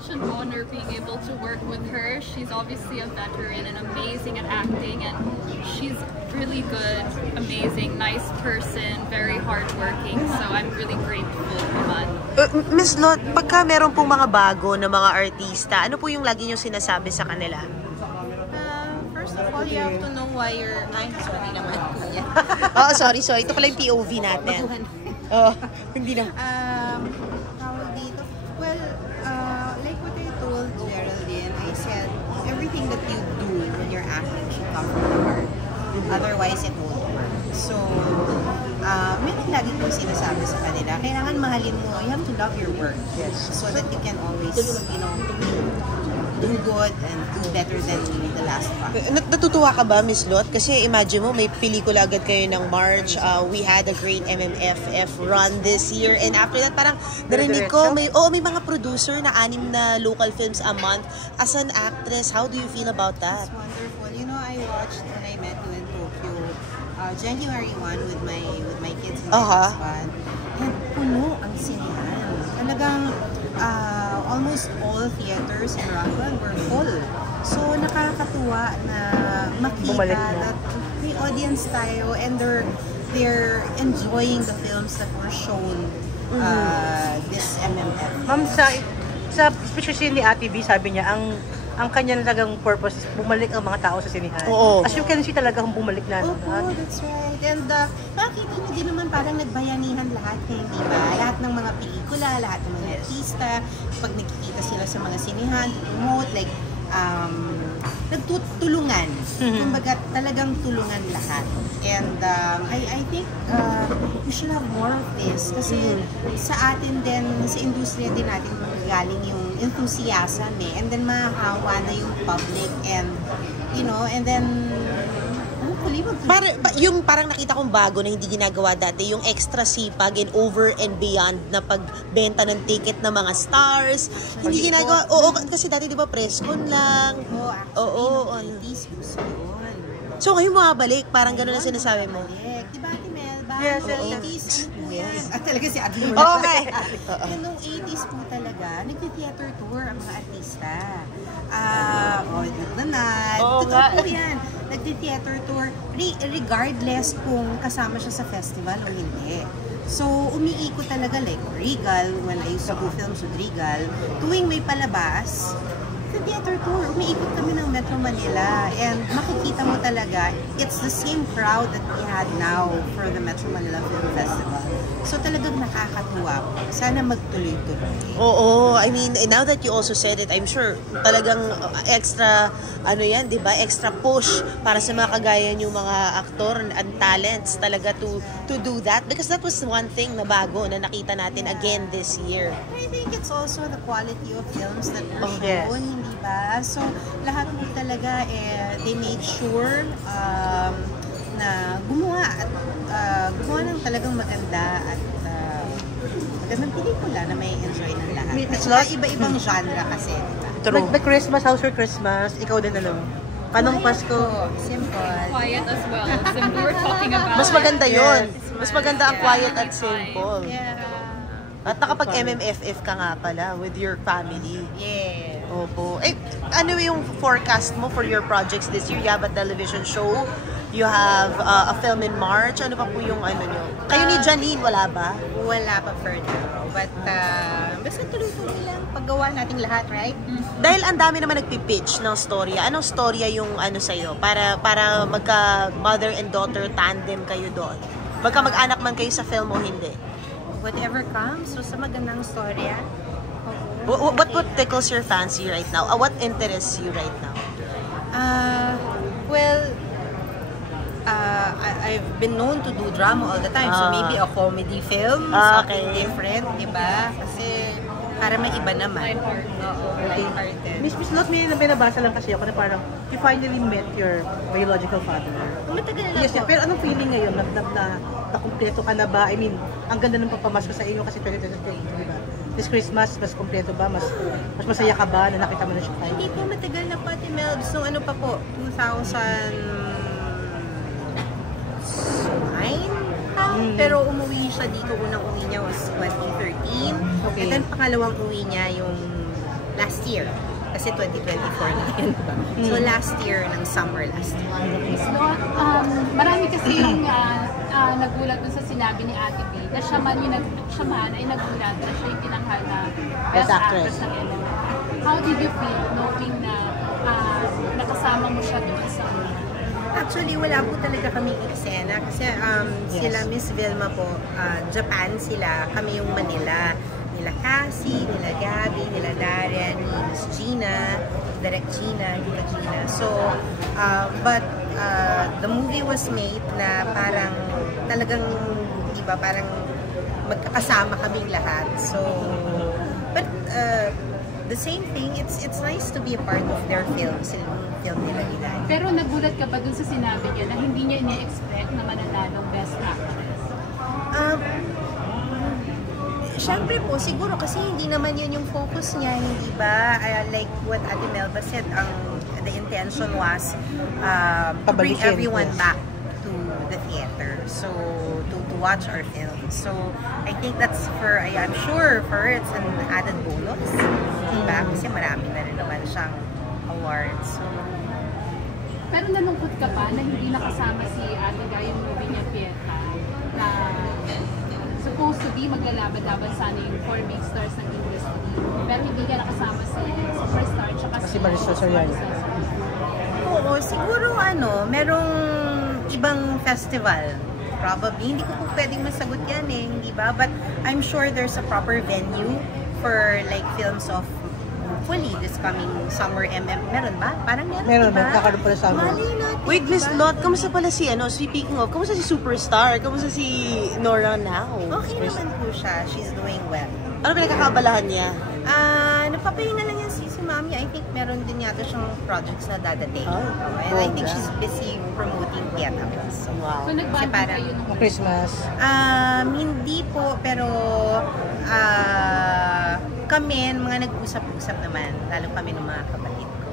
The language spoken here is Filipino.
such an honor being able to work with her. She's obviously a veteran and amazing at acting, and she's really good, amazing, nice person, very hardworking. So I'm really grateful for that. Miss Lot, pagka meron pong mga bago na mga artista, ano po yung lagi nyo sinasabi sa kanila? First of all, you have to know why you're... I'm sorry naman, kuya. Oh, sorry. Ito pala yung POV natin. Oh, hindi na. Well, like what I told Geraldine, I said, everything that you do when you're acting should come from the heart. Otherwise, it won't work. So, may lagi kong sinasabi sa kanila, kailangan mahalin mo, you have to love your work. Yes. So that you can always, do good and do better than the last one. Natutuwa ka ba, Miss Lot? Kasi imagine mo, may pelikula agad kayo ng March. We had a great MMFF run this year. And after that, parang narinig ko, may mga producer na 6 na local films a month. As an actress, how do you feel about that? It's wonderful. You know, I watched When I Met You in Tokyo, January 1 with my kids and my husband. And puno ang sinihan. Talagang almost all theaters in Rockwell were full. So, nakakatuwa na makita that may audience tayo and they're enjoying the films that were shown this MMF. Ma'am, sa especially ni Ate B, sabi niya, ang kanya talagang purpose is bumalik ang mga tao sa sinihan. Oo. As you can see, talagang bumalik na. Opo, that's right. And nakikita niyo din naman parang nagbayanihan lahat, di ba? Lahat ng mga pelikula, lahat ng mga artista, pag nakikita sila sa mga sinihan, promote, like, nagtutulungan. Kumbaga, talagang tulungan lahat. And I think we should have more of this. Kasi sa atin din, sa industriya din natin magagaling yung enthusiasm and then mahahawa na yung public and, and then yung parang nakita kong bago na hindi ginagawa dati, yung extra sipag and over and beyond na pagbenta ng ticket ng mga stars. Hindi ginagawa. Oo, kasi dati di ba press con lang. Oo. So ngayon bumabalik, parang gano'n na sinasabi mo. Di ba, Ate Mel? Yes, 80s yan. Talaga si Ate Mel. Okay. Noong 80s po talaga, nag-theater tour ang mga artista. Totoo po yan. Nag-theater tour regardless kung kasama siya sa festival o hindi. So, umiikot talaga like Regal, when I used to do films with Regal, tuwing may palabas, sa theater tour, umiikot kami ng Metro Manila and makikita mo talaga, it's the same crowd that we had now for the Metro Manila Film Festival. So talagang nakakatuwa. Sana magtuloy-tuloy. Oo, I mean, now that you also said it, I'm sure talagang extra, di ba, extra push para sa mga kagaya yung mga aktor and talents talaga to do that. Because that was one thing na bago na nakita natin again this year. I think it's also the quality of films that were shown, hindi ba? So, lahat mo talaga, they made sure na gumawa ng talagang maganda at magandang pelikula na may enjoy ng lahat. At iba-ibang genre kasi, diba? The Christmas, how's your Christmas? Ikaw din Panong Pasko? Simple. Quiet as well. Simple, we're talking about. Mas maganda yun. Mas maganda ang quiet at simple. Yeah. At nakapag MMFF ka nga pala with your family. Yeah. Opo. Ano yung forecast mo for your projects this year? You have a television show, you have a film in March. Ano pa po yung nyo? Kayo ni Janine, wala ba? Wala pa for now. But, basta tuloy-tuloy lang paggawa nating lahat, right? Dahil ang dami naman nagpipitch ng storya. Anong storya yung sa'yo? Para magka mother and daughter tandem kayo doon. Magka mag-anak man kayo sa film o hindi. Whatever comes, so sa magandang storya. What tickles your fancy right now? What interests you right now? I've been known to do drama all the time, so maybe a comedy film, something different, diba? Kasi para may iba naman. Lighthearted. Miss Lot, may nabasa lang kasi ako na parang you finally met your biological father. Matagal na Yes, pero anong feeling ngayon? Na kumpleto ka na ba? I mean, ang ganda ng papamasko sa inyo kasi 2023, di ba? This Christmas, mas kumpleto ba? Mas masaya ka ba na nakita mo na siya? Hindi po, matagal na pa, Melbs. Nung ano pa po, 2009? Pero umuwi siya dito, unang uwi niya was 2013. Okay. And then pangalawang uwi niya yung last year. Kasi 2024 na yun, diba? So last year, ng summer last year. So, marami kasi yung nagulat dun sa sinabi ni Ate B na siya man ay nagulat na siya yung tinanghal na Best Actress ng Emmy. How did you feel knowing na nakasama mo siya doon sa Actually, wala po talaga kaming eksena kasi sila Miss Vilma po, Japan sila, kami yung Manila. Nila Cassie, nila Gabby, nila Darian, ni Miss Gina, Direct Gina, Gina Gina. So, but the movie was made na parang talagang, diba, parang magkakasama kaming lahat. So, but the same thing, it's nice to be a part of their film, film nila nila. Pero nagulat ka ba dun sa sinabi niya na hindi niya ini-expect na mananalong Best Actress? Siyempre po, siguro kasi hindi naman yun yung focus niya, hindi ba? Like what Ate Melba said, the intention was to bring everyone back to the theater, so to watch our film. So I think that's I'm sure for her, it's an added bonus, diba? Kasi marami na rin naman siyang awards. So, pero nalungkot ka ba na hindi nakasama si Ate Guy yung movie niya, Pieta, na supposed to be maglalaban-laban sana yung 4 big stars ng industry, pero hindi ka nakasama si Superstar tsaka si Marisol Soriano. Oo, siguro merong ibang festival. Probably, hindi ko po pwedeng masagot yan hindi ba? But I'm sure there's a proper venue for like films of hopefully this coming summer Meron ba? Parang meron, diba? Kakaroon pala summer. Malay natin, Wait, Miss diba? Lot, kamusta pala si, speaking of, kamusta si Superstar? Kamusta si Nora now? Okay naman po siya. She's doing well. Ano pinagkakabalahan niya? Napapahinga lang yan si Mami. I think meron din yata siyang projects na dadating. Oh, and I think she's busy promoting Pieta. So, Wow. So nag-bonding kayo nung Christmas. hindi po, pero kami, mga nag-usap-usap naman, lalo kami ng mga kapatid ko.